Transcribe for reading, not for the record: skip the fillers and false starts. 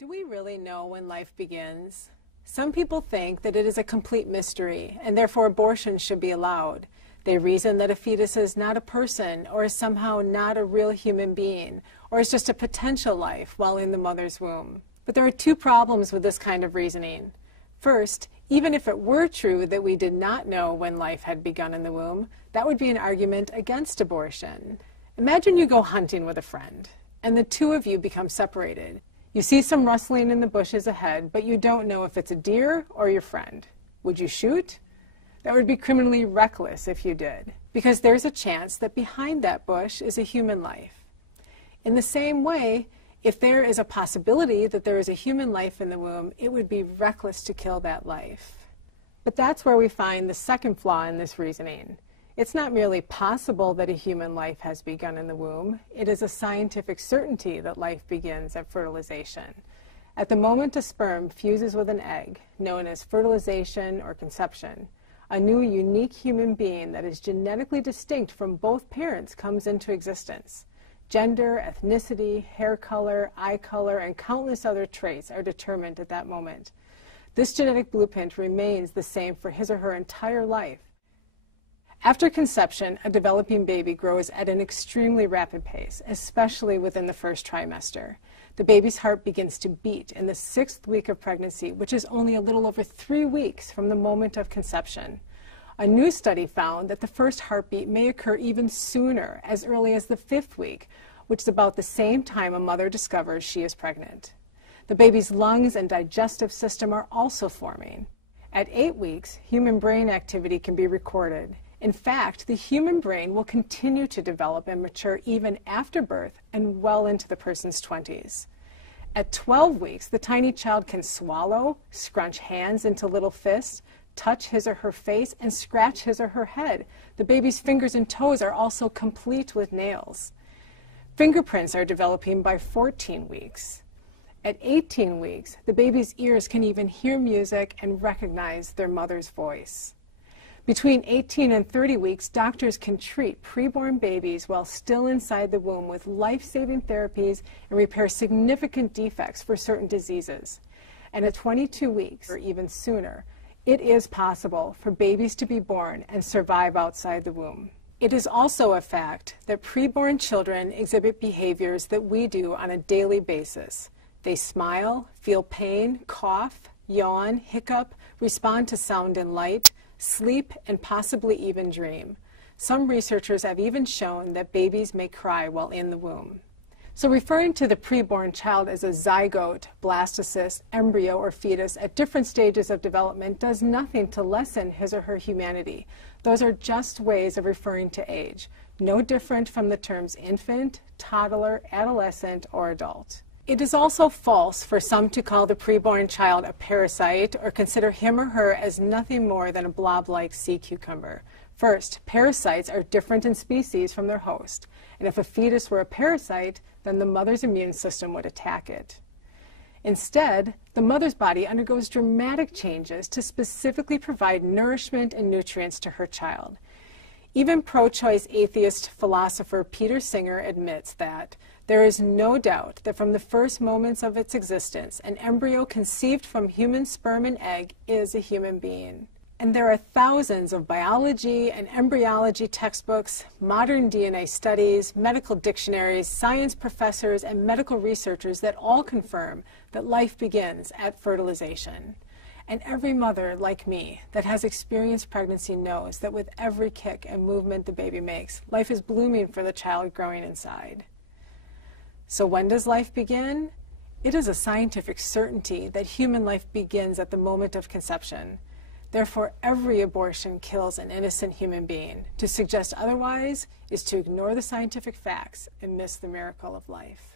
Do we really know when life begins? Some people think that it is a complete mystery, and therefore abortion should be allowed. They reason that a fetus is not a person, or is somehow not a real human being, or is just a potential life while in the mother's womb. But there are two problems with this kind of reasoning. First, even if it were true that we did not know when life had begun in the womb, that would be an argument against abortion. Imagine you go hunting with a friend, and the two of you become separated. You see some rustling in the bushes ahead, but you don't know if it's a deer or your friend. Would you shoot? That would be criminally reckless if you did, because there's a chance that behind that bush is a human life. In the same way, if there is a possibility that there is a human life in the womb, it would be reckless to kill that life. But that's where we find the second flaw in this reasoning. It's not merely possible that a human life has begun in the womb. It is a scientific certainty that life begins at fertilization. At the moment a sperm fuses with an egg, known as fertilization or conception, a new unique human being that is genetically distinct from both parents comes into existence. Gender, ethnicity, hair color, eye color, and countless other traits are determined at that moment. This genetic blueprint remains the same for his or her entire life. After conception, a developing baby grows at an extremely rapid pace, especially within the first trimester. The baby's heart begins to beat in the 6th week of pregnancy, which is only a little over 3 weeks from the moment of conception. A new study found that the first heartbeat may occur even sooner, as early as the 5th week, which is about the same time a mother discovers she is pregnant. The baby's lungs and digestive system are also forming. At 8 weeks, human brain activity can be recorded. In fact, the human brain will continue to develop and mature even after birth and well into the person's 20s. At 12 weeks, the tiny child can swallow, scrunch hands into little fists, touch his or her face, and scratch his or her head. The baby's fingers and toes are also complete with nails. Fingerprints are developing by 14 weeks. At 18 weeks, the baby's ears can even hear music and recognize their mother's voice. Between 18 and 30 weeks, doctors can treat preborn babies while still inside the womb with life-saving therapies and repair significant defects for certain diseases. And at 22 weeks, or even sooner, it is possible for babies to be born and survive outside the womb. It is also a fact that preborn children exhibit behaviors that we do on a daily basis. They smile, feel pain, cough, yawn, hiccup, respond to sound and light, sleep, and possibly even dream. Some researchers have even shown that babies may cry while in the womb. So referring to the preborn child as a zygote, blastocyst, embryo, or fetus at different stages of development does nothing to lessen his or her humanity. Those are just ways of referring to age, no different from the terms infant, toddler, adolescent, or adult. It is also false for some to call the preborn child a parasite or consider him or her as nothing more than a blob-like sea cucumber. First, parasites are different in species from their host, and if a fetus were a parasite, then the mother's immune system would attack it. Instead, the mother's body undergoes dramatic changes to specifically provide nourishment and nutrients to her child. Even pro-choice atheist philosopher Peter Singer admits that there is no doubt that from the first moments of its existence, an embryo conceived from human sperm and egg is a human being. And there are thousands of biology and embryology textbooks, modern DNA studies, medical dictionaries, science professors, and medical researchers that all confirm that life begins at fertilization. And every mother, like me, that has experienced pregnancy knows that with every kick and movement the baby makes, life is blooming for the child growing inside. So when does life begin? It is a scientific certainty that human life begins at the moment of conception. Therefore, every abortion kills an innocent human being. To suggest otherwise is to ignore the scientific facts and miss the miracle of life.